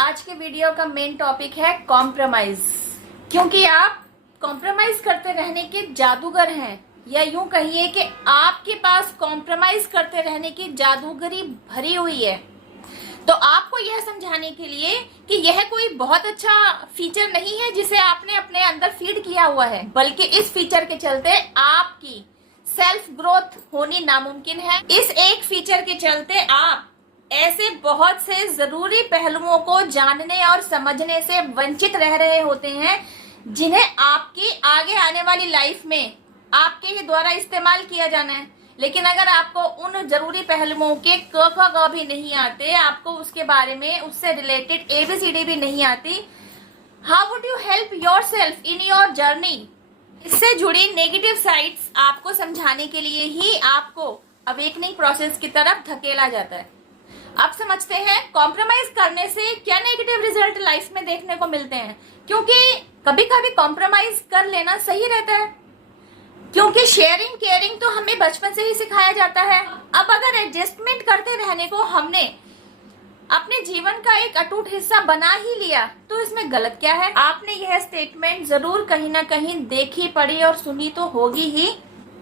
आज के वीडियो का मेन टॉपिक है कॉम्प्रोमाइज। क्योंकि आप कॉम्प्रोमाइज करते रहने के जादूगर हैं, या यूं कहिए कि आपके पास कॉम्प्रोमाइज करते रहने की जादूगरी भरी हुई है। तो आपको यह समझाने के लिए कि यह कोई बहुत अच्छा फीचर नहीं है जिसे आपने अपने अंदर फीड किया हुआ है, बल्कि इस फीचर के चलते आपकी सेल्फ ग्रोथ होनी नामुमकिन है। इस एक फीचर के चलते आप ऐसे बहुत से जरूरी पहलुओं को जानने और समझने से वंचित रह रहे होते हैं, जिन्हें आपकी आगे आने वाली लाइफ में आपके ही द्वारा इस्तेमाल किया जाना है। लेकिन अगर आपको उन जरूरी पहलुओं के क ख ग भी नहीं आते, आपको उसके बारे में उससे रिलेटेड ABCD भी नहीं आती, how would you help your self in your journey? इससे जुड़ी नेगेटिव साइड्स आपको समझाने के लिए ही आपको अवेकनिंग प्रोसेस की तरफ धकेला जाता है। अब समझते हैं कॉम्प्रोमाइज करने से क्या नेगेटिव रिजल्ट लाइफ में देखने को मिलते हैं। क्योंकि कभी कभी कॉम्प्रोमाइज कर लेना सही रहता है, क्योंकि शेयरिंग केयरिंग तो हमें बचपन से ही सिखाया जाता है। अब अगर एडजस्टमेंट करते रहने को हमने अपने जीवन का एक अटूट हिस्सा बना ही लिया, तो इसमें गलत क्या है? आपने यह स्टेटमेंट जरूर कहीं ना कहीं देखी, पढ़ी और सुनी तो होगी ही।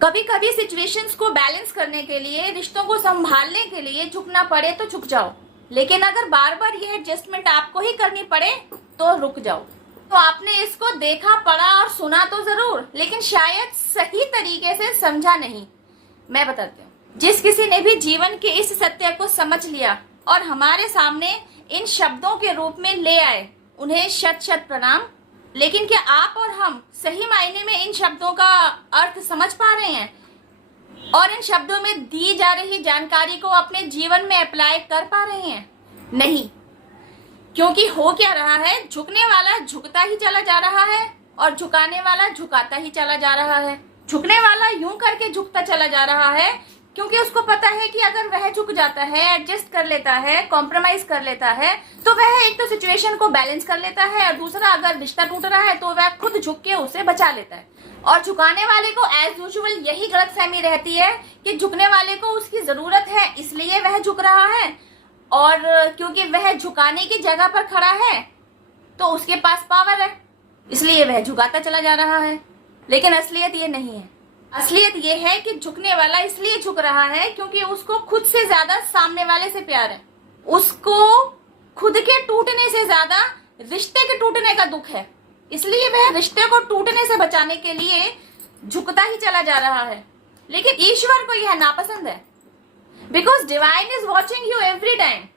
कभी कभी सिचुएशंस को बैलेंस करने के लिए, रिश्तों को संभालने के लिए झुकना पड़े तो झुक जाओ, लेकिन अगर बार बार यह एडजस्टमेंट आपको ही करनी पड़े तो रुक जाओ। तो आपने इसको देखा, पढ़ा और सुना तो जरूर, लेकिन शायद सही तरीके से समझा नहीं। मैं बताती हूँ। जिस किसी ने भी जीवन के इस सत्य को समझ लिया और हमारे सामने इन शब्दों के रूप में ले आए, उन्हें शत शत प्रणाम। लेकिन क्या आप और हम सही मायने में इन शब्दों का अर्थ समझ पा रहे हैं और इन शब्दों में दी जा रही जानकारी को अपने जीवन में अप्लाई कर पा रहे हैं? नहीं। क्योंकि हो क्या रहा है, झुकने वाला झुकता ही चला जा रहा है और झुकाने वाला झुकाता ही चला जा रहा है। झुकने वाला यूं करके झुकता चला जा रहा है क्योंकि उसको पता है कि अगर वह झुक जाता है, एडजस्ट कर लेता है, कॉम्प्रोमाइज कर लेता है, तो वह एक तो सिचुएशन को बैलेंस कर लेता है, और दूसरा अगर रिश्ता टूट रहा है तो वह खुद झुक के उसे बचा लेता है। और झुकाने वाले को एज यूजुअल यही गलतफहमी रहती है कि झुकने वाले को उसकी जरूरत है, इसलिए वह झुक रहा है, और क्योंकि वह झुकाने की जगह पर खड़ा है तो उसके पास पावर है, इसलिए वह झुकाता चला जा रहा है। लेकिन असलियत ये नहीं है। असलियत ये है कि झुकने वाला इसलिए झुक रहा है क्योंकि उसको खुद से ज्यादा सामने वाले से प्यार है। उसको खुद के टूटने से ज्यादा रिश्ते के टूटने का दुख है, इसलिए वह रिश्ते को टूटने से बचाने के लिए झुकता ही चला जा रहा है। लेकिन ईश्वर को यह नापसंद है, because divine is watching you every time.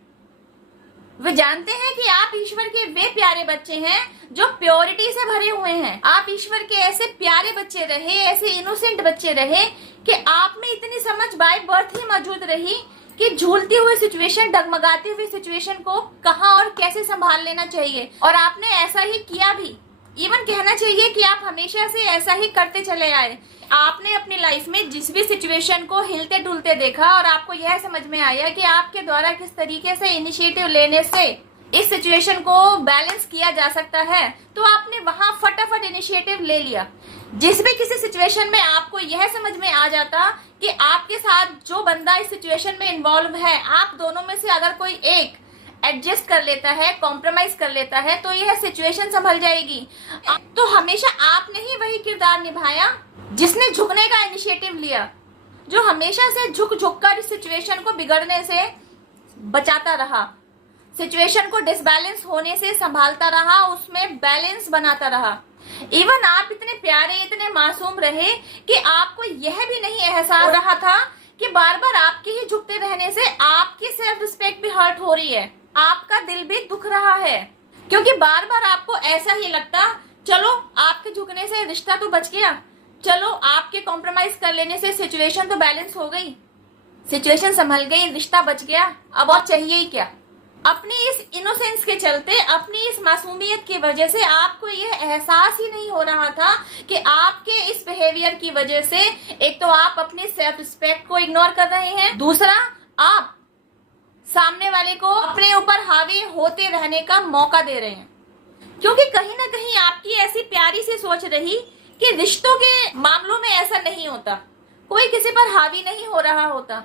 वे जानते हैं कि आप ईश्वर के वे प्यारे बच्चे हैं जो प्योरिटी से भरे हुए हैं। आप ईश्वर के ऐसे प्यारे बच्चे रहे, ऐसे इनोसेंट बच्चे रहे कि आप में इतनी समझ बाय बर्थ ही मौजूद रही कि झूलती हुई सिचुएशन, डगमगाती हुई सिचुएशन को कहां और कैसे संभाल लेना चाहिए, और आपने ऐसा ही किया भी। इवन कहना चाहिए कि आप हमेशा से ऐसा ही करते चले आए। आपने अपनी लाइफ में जिस भी सिचुएशन को हिलते डुलते देखा और आपको यह समझ में आया कि आपके द्वारा किस तरीके से इनिशिएटिव लेने से इस सिचुएशन को बैलेंस किया जा सकता है, तो आपने वहां फटाफट इनिशिएटिव ले लिया। जिस भी किसी सिचुएशन में आपको यह समझ में आ जाता कि आपके साथ जो बंदा इस सिचुएशन में इन्वॉल्व है, आप दोनों में से अगर कोई एक एडजस्ट कर लेता है, कॉम्प्रोमाइज कर लेता है, तो यह सिचुएशन संभल जाएगी। तो हमेशा आपने ही वही किरदार निभाया जिसने झुकने का इनिशिएटिव लिया, जो हमेशा से झुक झुक कर इस सिचुएशन को बिगड़ने से बचाता रहा, सिचुएशन को डिसबैलेंस होने से संभालता रहा, उसमें बैलेंस बनाता रहा। इवन आप इतने प्यारे, इतने मासूम रहे कि आपको यह भी नहीं एहसास हो रहा था कि बार बार आपके ही झुकते रहने से आपकी सेल्फ रिस्पेक्ट भी हर्ट हो रही है, आपका दिल भी दुख रहा है। क्योंकि बार बार आपको ऐसा ही लगता, चलो आपके झुकने से रिश्ता तो बच गया, चलो आपके कॉम्प्रोमाइज कर लेने से सिचुएशन तो बैलेंस हो गई, सिचुएशन संभल गई, रिश्ता बच गया, अब और चाहिए ही क्या? अपनी इस इनोसेंस के चलते, अपनी इस मासूमियत की वजह से आपको यह एहसास ही नहीं हो रहा था कि आपके इस बिहेवियर की वजह से एक तो आप अपनी सेल्फ रिस्पेक्ट को इग्नोर कर रहे हैं, दूसरा आप सामने वाले को अपने ऊपर हावी होते रहने का मौका दे रहे हैं। क्योंकि कहीं ना कहीं आपकी ऐसी प्यारी सी सोच रही कि रिश्तों के मामलों में ऐसा नहीं होता, कोई किसी पर हावी नहीं हो रहा होता।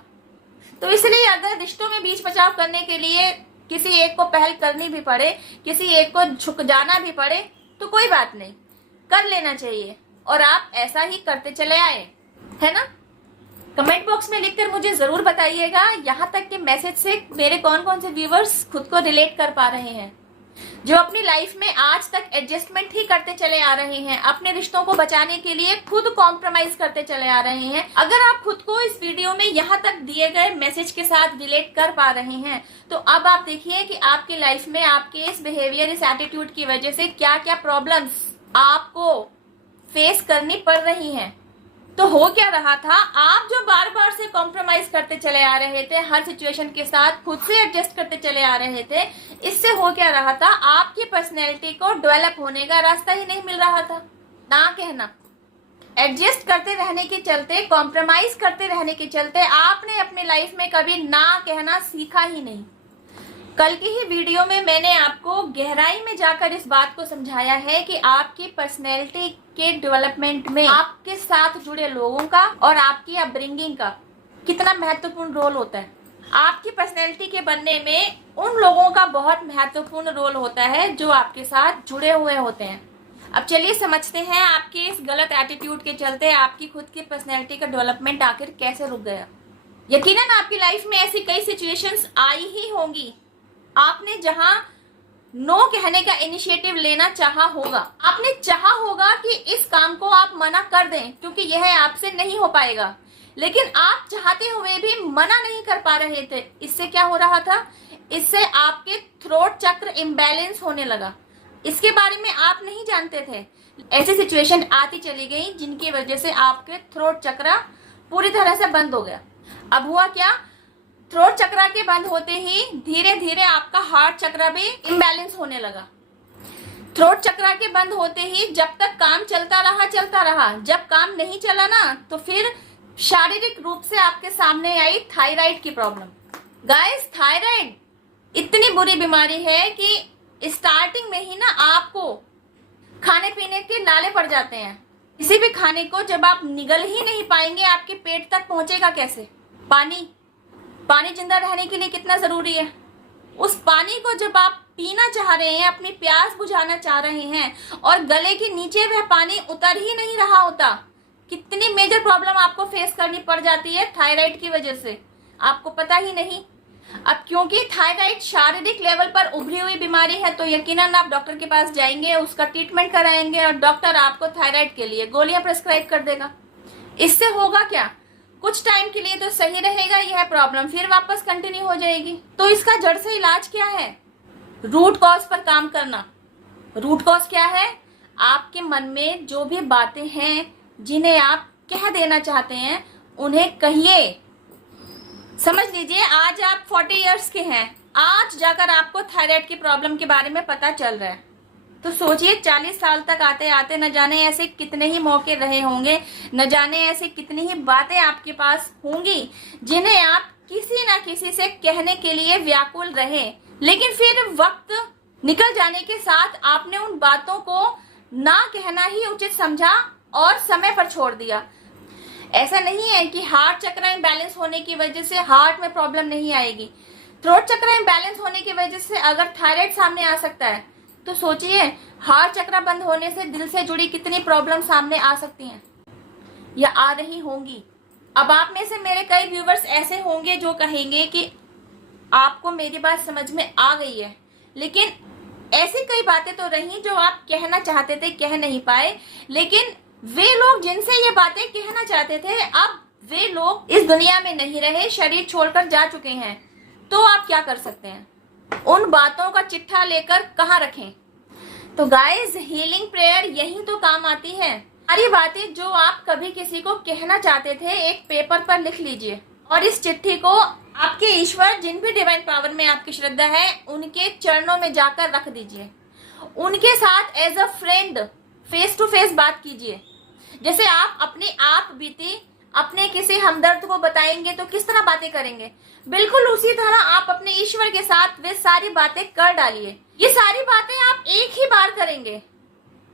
तो इसलिए अगर रिश्तों में बीच बचाव करने के लिए किसी एक को पहल करनी भी पड़े, किसी एक को झुक जाना भी पड़े, तो कोई बात नहीं, कर लेना चाहिए। और आप ऐसा ही करते चले आए, है ना। कमेंट बॉक्स में लिखकर मुझे जरूर बताइएगा यहाँ तक के मैसेज से मेरे कौन कौन से व्यूवर्स खुद को रिलेट कर पा रहे हैं, जो अपनी लाइफ में आज तक एडजस्टमेंट ही करते चले आ रहे हैं, अपने रिश्तों को बचाने के लिए खुद कॉम्प्रोमाइज करते चले आ रहे हैं। अगर आप खुद को इस वीडियो में यहाँ तक दिए गए मैसेज के साथ रिलेट कर पा रहे हैं, तो अब आप देखिए कि आपकी लाइफ में आपके इस बिहेवियर, इस एटीट्यूड की वजह से क्या क्या प्रॉब्लम्स आपको फेस करनी पड़ रही हैं। तो हो क्या रहा था, आप जो बार बार से कॉम्प्रोमाइज करते चले आ रहे थे, हर सिचुएशन के साथ खुद से एडजस्ट करते चले आ रहे थे, इससे हो क्या रहा था, आपकी पर्सनैलिटी को डेवलप होने का रास्ता ही नहीं मिल रहा था। ना कहना, एडजस्ट करते रहने के चलते, कॉम्प्रोमाइज करते रहने के चलते आपने अपने लाइफ में कभी ना कहना सीखा ही नहीं। कल की ही वीडियो में मैंने आपको गहराई में जाकर इस बात को समझाया है कि आपकी पर्सनैलिटी के डेवलपमेंट में आपके साथ जुड़े लोगों का और आपकी अपब्रिंगिंग का कितना महत्वपूर्ण रोल होता है। आपकी पर्सनैलिटी के बनने में उन लोगों का बहुत महत्वपूर्ण रोल होता है जो आपके साथ जुड़े हुए होते हैं। अब चलिए समझते हैं आपके इस गलत एटीट्यूड के चलते आपकी खुद की पर्सनैलिटी का डेवलपमेंट आखिर कैसे रुक गया। यकीनन आपकी लाइफ में ऐसी कई सिचुएशंस आई ही होंगी, आपने जहां नो कहने का इनिशिएटिव लेना चाहा होगा, आपने चाहा होगा कि इस काम को आप मना कर दें क्योंकि यह आपसे नहीं हो पाएगा, लेकिन आप चाहते हुए भी मना नहीं कर पा रहे थे। इससे क्या हो रहा था, इससे आपके थ्रोट चक्र इम्बैलेंस होने लगा। इसके बारे में आप नहीं जानते थे। ऐसी सिचुएशन आती चली गई जिनकी वजह से आपके थ्रोट चक्र पूरी तरह से बंद हो गया। अब हुआ क्या, थ्रोट चक्र के बंद होते ही धीरे धीरे आपका हार्ट चक्र भी इम्बैलेंस होने लगा। थ्रोट चक्र के बंद होते ही जब तक काम चलता रहा, जब काम नहीं चला ना, तो फिर शारीरिक रूप से आपके सामने आई थायराइड की प्रॉब्लम। गाइस, थायराइड इतनी बुरी बीमारी है कि स्टार्टिंग में ही ना आपको खाने पीने के लाले पड़ जाते हैं। किसी भी खाने को जब आप निगल ही नहीं पाएंगे, आपके पेट तक पहुंचेगा कैसे। पानी जिंदा रहने के लिए कितना जरूरी है, उस पानी को जब आप पीना चाह रहे हैं, अपनी प्यास बुझाना चाह रहे हैं और गले के नीचे वह पानी उतर ही नहीं रहा होता, कितनी मेजर प्रॉब्लम आपको फेस करनी पड़ जाती है थायराइड की वजह से, आपको पता ही नहीं। अब क्योंकि थायराइड शारीरिक लेवल पर उभरी हुई बीमारी है, तो यकीनन आप डॉक्टर के पास जाएंगे, उसका ट्रीटमेंट कराएंगे और डॉक्टर आपको थायराइड के लिए गोलियां प्रेस्क्राइब कर देगा। इससे होगा क्या, कुछ टाइम के लिए तो सही रहेगा यह प्रॉब्लम, फिर वापस कंटिन्यू हो जाएगी। तो इसका जड़ से इलाज क्या है, रूट कॉज पर काम करना। रूट कॉज क्या है, आपके मन में जो भी बातें हैं जिन्हें आप कह देना चाहते हैं उन्हें कहिए। समझ लीजिए आज आप 40 इयर्स के हैं, आज जाकर आपको थायराइड की प्रॉब्लम के बारे में पता चल रहा है, तो सोचिए 40 साल तक आते आते न जाने ऐसे कितने ही मौके रहे होंगे, न जाने ऐसे कितनी ही बातें आपके पास होंगी जिन्हें आप किसी ना किसी से कहने के लिए व्याकुल रहे, लेकिन फिर वक्त निकल जाने के साथ आपने उन बातों को ना कहना ही उचित समझा और समय पर छोड़ दिया। ऐसा नहीं है कि हार्ट चक्र इम्बैलेंस होने की वजह से हार्ट में प्रॉब्लम नहीं आएगी, थ्रोट चक्र इम्बैलेंस होने की वजह से अगर थायराइड सामने आ सकता है, तो सोचिए हार्ट चक्र बंद होने से दिल से जुड़ी कितनी प्रॉब्लम सामने आ सकती हैं या आ रही होंगी। अब आप में से मेरे कई व्यूवर्स ऐसे होंगे जो कहेंगे कि आपको मेरी बात समझ में आ गई है, लेकिन ऐसी कई बातें तो रही जो आप कहना चाहते थे, कह नहीं पाए, लेकिन वे लोग जिनसे ये बातें कहना चाहते थे, अब वे लोग इस दुनिया में नहीं रहे, शरीर छोड़कर जा चुके हैं। तो आप क्या कर सकते हैं, उन बातों का चिट्ठा लेकर कहाँ रखें। तो गाइस, हीलिंग प्रेयर यही तो काम आती है। सारी बातें जो आप कभी किसी को कहना चाहते थे एक पेपर पर लिख लीजिए और इस चिट्ठी को आपके ईश्वर, जिन भी डिवाइन पावर में आपकी श्रद्धा है, उनके चरणों में जाकर रख दीजिए। उनके साथ as a friend face to face बात कीजिए। जैसे आप अपनी आप बीती अपने किसी हमदर्द को बताएंगे तो किस तरह बातें करेंगे, बिल्कुल उसी तरह आप अपने ईश्वर के साथ वे सारी बातें कर डालिए। ये सारी बातें आप एक ही बार करेंगे,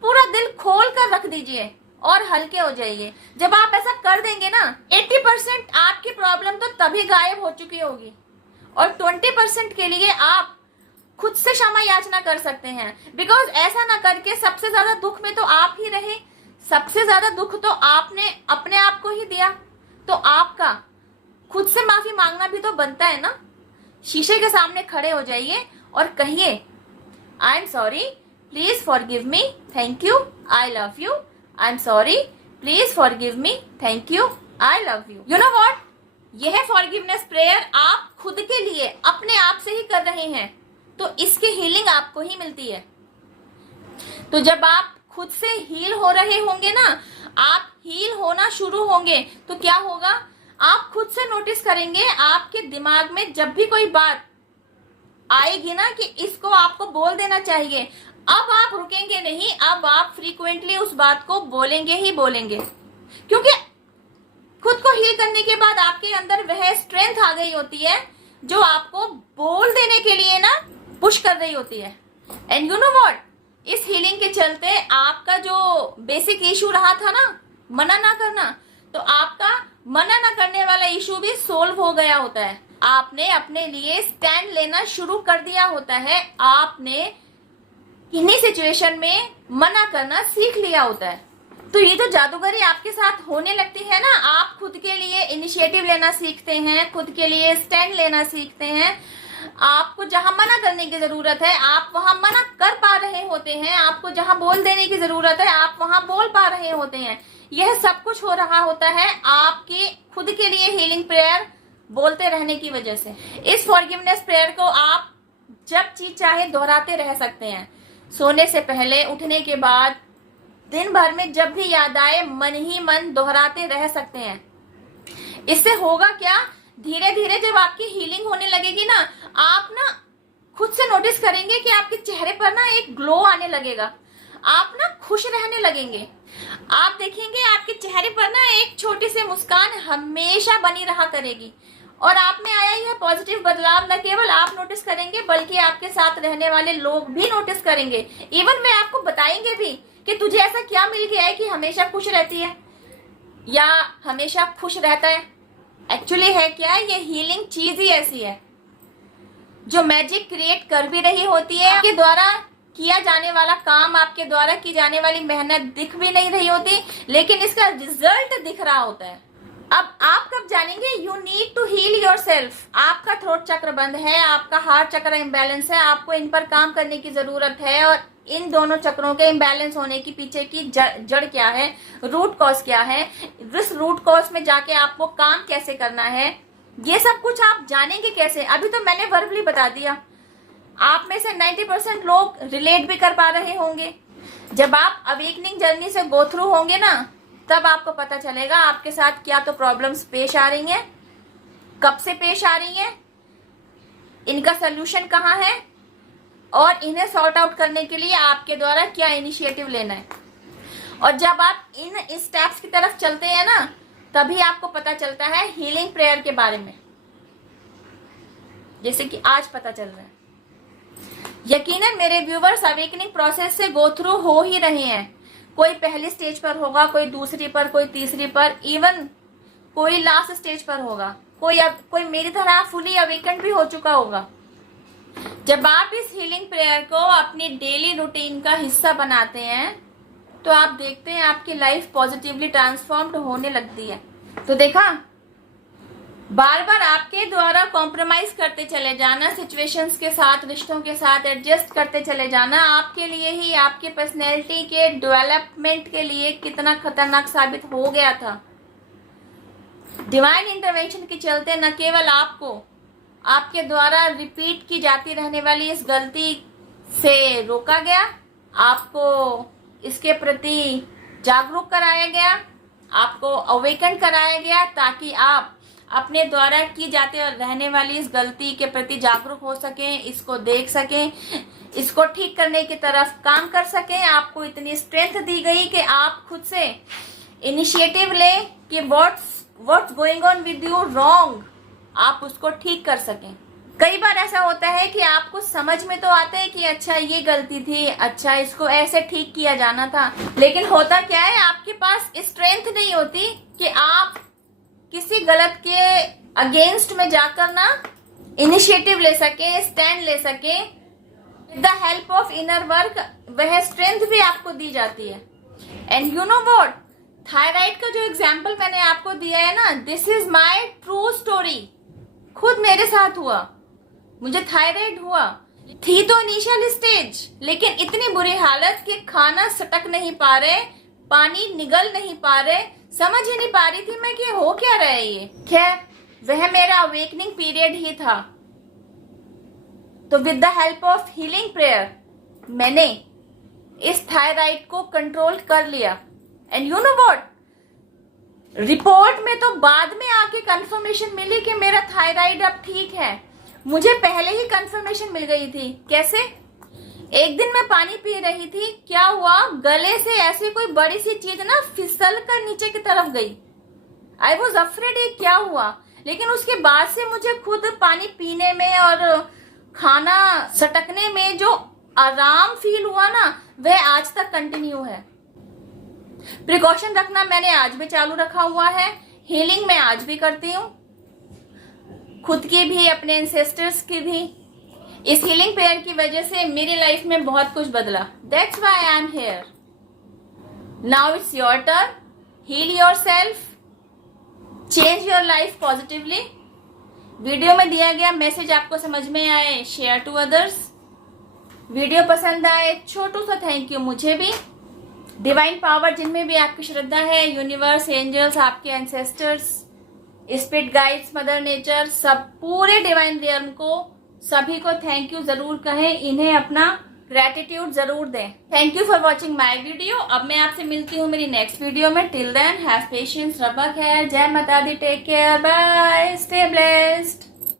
पूरा दिल खोल कर रख दीजिए और हल्के हो जाइए। जब आप ऐसा कर देंगे ना, 80% आपकी प्रॉब्लम तो तभी गायब हो चुकी होगी और 20% के लिए आप खुद से क्षमा याचना कर सकते हैं। बिकॉज ऐसा ना करके सबसे ज्यादा दुख में तो आप ही रहे, सबसे ज्यादा दुख तो आपने अपने आप को ही दिया, तो आपका खुद से माफी मांगना भी तो बनता है ना। शीशे के सामने खड़े हो जाइए और कहिए I am sorry, please forgive me, thank you, I love you, I am sorry, please forgive me, thank you, I love you. You know what, यह फॉरगिवनेस प्रेयर आप खुद के लिए अपने आप से ही कर रहे हैं, तो इसकी हीलिंग आपको ही मिलती है। तो जब आप खुद से हील हो रहे होंगे ना, आप हील होना शुरू होंगे, तो क्या होगा, आप खुद से नोटिस करेंगे आपके दिमाग में जब भी कोई बात आएगी ना कि इसको आपको बोल देना चाहिए, अब आप रुकेंगे नहीं, अब आप फ्रीक्वेंटली उस बात को बोलेंगे ही बोलेंगे। क्योंकि खुद को हील करने के बाद आपके अंदर वह स्ट्रेंथ आ गई होती है जो आपको बोल देने के लिए ना पुश कर रही होती है। एंड यू नो व्हाट, इस हीलिंग के चलते आपका जो बेसिक इशू रहा था ना, मना ना करना, तो आपका मना ना करने वाला इशू भी सोल्व हो गया होता है। आपने अपने लिए स्टैंड लेना शुरू कर दिया होता है, आपने इन्हीं सिचुएशन में मना करना सीख लिया होता है। तो ये जो जादूगरी आपके साथ होने लगती है ना, आप खुद के लिए इनिशिएटिव लेना सीखते हैं, खुद के लिए स्टैंड लेना सीखते हैं। आपको जहां मना करने की जरूरत है आप वहां मना कर पा रहे होते हैं, आपको जहां बोल देने की जरूरत है आप वहां बोल पा रहे होते हैं। यह सब कुछ हो रहा होता है आपके खुद के लिए हीलिंग प्रेयर बोलते रहने की वजह से। इस फॉरगिवनेस प्रेयर को आप जब चीज चाहे दोहराते रह सकते हैं, सोने से पहले, उठने के बाद, दिन भर में जब भी याद आए मन ही मन दोहराते रह सकते हैं। इससे होगा क्या, धीरे धीरे जब आपकी हीलिंग होने लगेगी ना, आप ना खुद से नोटिस करेंगे कि आपके चेहरे पर ना एक ग्लो आने लगेगा, आप ना खुश रहने लगेंगे। आप देखेंगे आपके चेहरे पर ना एक छोटी सी मुस्कान हमेशा बनी रहा करेगी, और आप में आया यह पॉजिटिव बदलाव न केवल आप नोटिस करेंगे बल्कि आपके साथ रहने वाले लोग भी नोटिस करेंगे। इवन वे आपको बताएंगे भी कि तुझे ऐसा क्या मिल गया है कि हमेशा खुश रहती है या हमेशा खुश रहता है। एक्चुअली है क्या, ये हीलिंग चीज ही ऐसी है जो मैजिक क्रिएट कर भी रही होती है। आपके द्वारा किया जाने वाला काम, आपके द्वारा की जाने वाली मेहनत दिख भी नहीं रही होती, लेकिन इसका रिजल्ट दिख रहा होता है। अब आप कब जानेंगे, you need to heal yourself. आपका थ्रोट चक्र बंद है, आपका हार्ट चक्र इम्बैलेंस है, आपको इन पर काम करने की जरूरत है। और इन दोनों चक्रों के इम्बैलेंस होने की पीछे की जड़ क्या है, रूट कॉज क्या है, इस रूट कॉज में जाके आपको काम कैसे करना है, ये सब कुछ आप जानेंगे कैसे। अभी तो मैंने वर्बली बता दिया, आप में से 90% लोग रिलेट भी कर पा रहे होंगे। जब आप अवेकनिंग जर्नी से गो थ्रू होंगे ना, तब आपको पता चलेगा आपके साथ क्या तो प्रॉब्लम्स पेश आ रही हैं, कब से पेश आ रही हैं, इनका सोल्यूशन कहाँ है, और इन्हें सॉर्ट आउट करने के लिए आपके द्वारा क्या इनिशिएटिव लेना है। और जब आप इन स्टेप्स की तरफ चलते हैं ना, तभी आपको पता चलता है हीलिंग प्रेयर के बारे में, जैसे कि आज पता चल रहा है। यकीनन मेरे व्यूवर्स अवेकनिंग प्रोसेस से गो थ्रू हो ही रहे हैं। कोई पहली स्टेज पर होगा, कोई दूसरी पर, कोई तीसरी पर, इवन कोई लास्ट स्टेज पर होगा, कोई मेरी तरह फुली अवेकन भी हो चुका होगा। जब आप इस हीलिंग प्रेयर को अपनी डेली रूटीन का हिस्सा बनाते हैं, तो आप देखते हैं आपकी लाइफ पॉजिटिवली ट्रांसफॉर्म्ड होने लगती है। तो देखा, बार बार आपके द्वारा कॉम्प्रोमाइज करते चले जाना, सिचुएशंस के साथ, रिश्तों के साथ एडजस्ट करते चले जाना, आपके लिए ही, आपके पर्सनैलिटी के डेवलपमेंट के लिए कितना खतरनाक साबित हो गया था। डिवाइन इंटरवेंशन के चलते न केवल आपको आपके द्वारा रिपीट की जाती रहने वाली इस गलती से रोका गया, आपको इसके प्रति जागरूक कराया गया, आपको अवेकन कराया गया, ताकि आप अपने द्वारा की जाते रहने वाली इस गलती के प्रति जागरूक हो सकें, इसको देख सकें, इसको ठीक करने की तरफ काम कर सकें। आपको इतनी स्ट्रेंथ दी गई कि आप खुद से इनिशिएटिव लें कि what's going on with you wrong, आप उसको ठीक कर सकें। कई बार ऐसा होता है कि आपको समझ में तो आता है कि अच्छा ये गलती थी, अच्छा इसको ऐसे ठीक किया जाना था, लेकिन होता क्या है, आपके पास स्ट्रेंथ नहीं होती कि आप किसी गलत के अगेंस्ट में जाकर ना इनिशिएटिव ले सके, स्टैंड ले सके, हेल्प ऑफ इनर वर्क वह स्ट्रेंथ भी आपको दी जाती है। And you know what, thyroid का जो एग्जाम्पल मैंने आपको दिया है ना, this is my true story. खुद मेरे साथ हुआ, मुझे थायराइड हुआ, थी तो इनिशियल स्टेज, लेकिन इतनी बुरी हालत कि खाना सटक नहीं पा रहे, पानी निगल नहीं पा रहे, समझ ही नहीं पा रही थी मैं कि हो क्या रहा है ये। खैर, वह मेरा अवेकनिंग पीरियड ही था। तो with the help of healing prayer मैंने इस थायराइड को कंट्रोल कर लिया। And you know what, report में तो बाद में आके कंफर्मेशन मिली कि मेरा थायराइड अब ठीक है। मुझे पहले ही कंफर्मेशन मिल गई थी। कैसे? एक दिन मैं पानी पी रही थी, क्या हुआ, गले से ऐसी कोई बड़ी सी चीज ना फिसल कर नीचे की तरफ गई। आई वॉज अफ्रेड ये क्या हुआ, लेकिन उसके बाद से मुझे खुद पानी पीने में और खाना सटकने में जो आराम फील हुआ ना, वह आज तक कंटिन्यू है। प्रिकॉशन रखना मैंने आज भी चालू रखा हुआ है। हीलिंग मैं आज भी करती हूँ, खुद की भी, अपने एंसेस्टर्स की भी। इस हीलिंग प्रेयर की वजह से मेरी लाइफ में बहुत कुछ बदला। That's why I am here. Now it's your turn. Heal yourself, change your life positively. Video में दिया गया मैसेज आपको समझ में आए, शेयर टू अदर्स। वीडियो पसंद आए, छोटू सा थैंक यू मुझे भी। डिवाइन पावर जिनमें भी आपकी श्रद्धा है, यूनिवर्स, एंजल्स, आपके ancestors, spirit guides, mother nature, सब पूरे डिवाइन रियल्म को, सभी को थैंक यू जरूर कहें, इन्हें अपना ग्रेटिट्यूड जरूर दें। Thank you for watching my video. अब मैं आपसे मिलती हूँ मेरी नेक्स्ट वीडियो में। टिल देन हैव पेशेंस, रब्बा खैर, जय माता दी, take care, bye, stay blessed.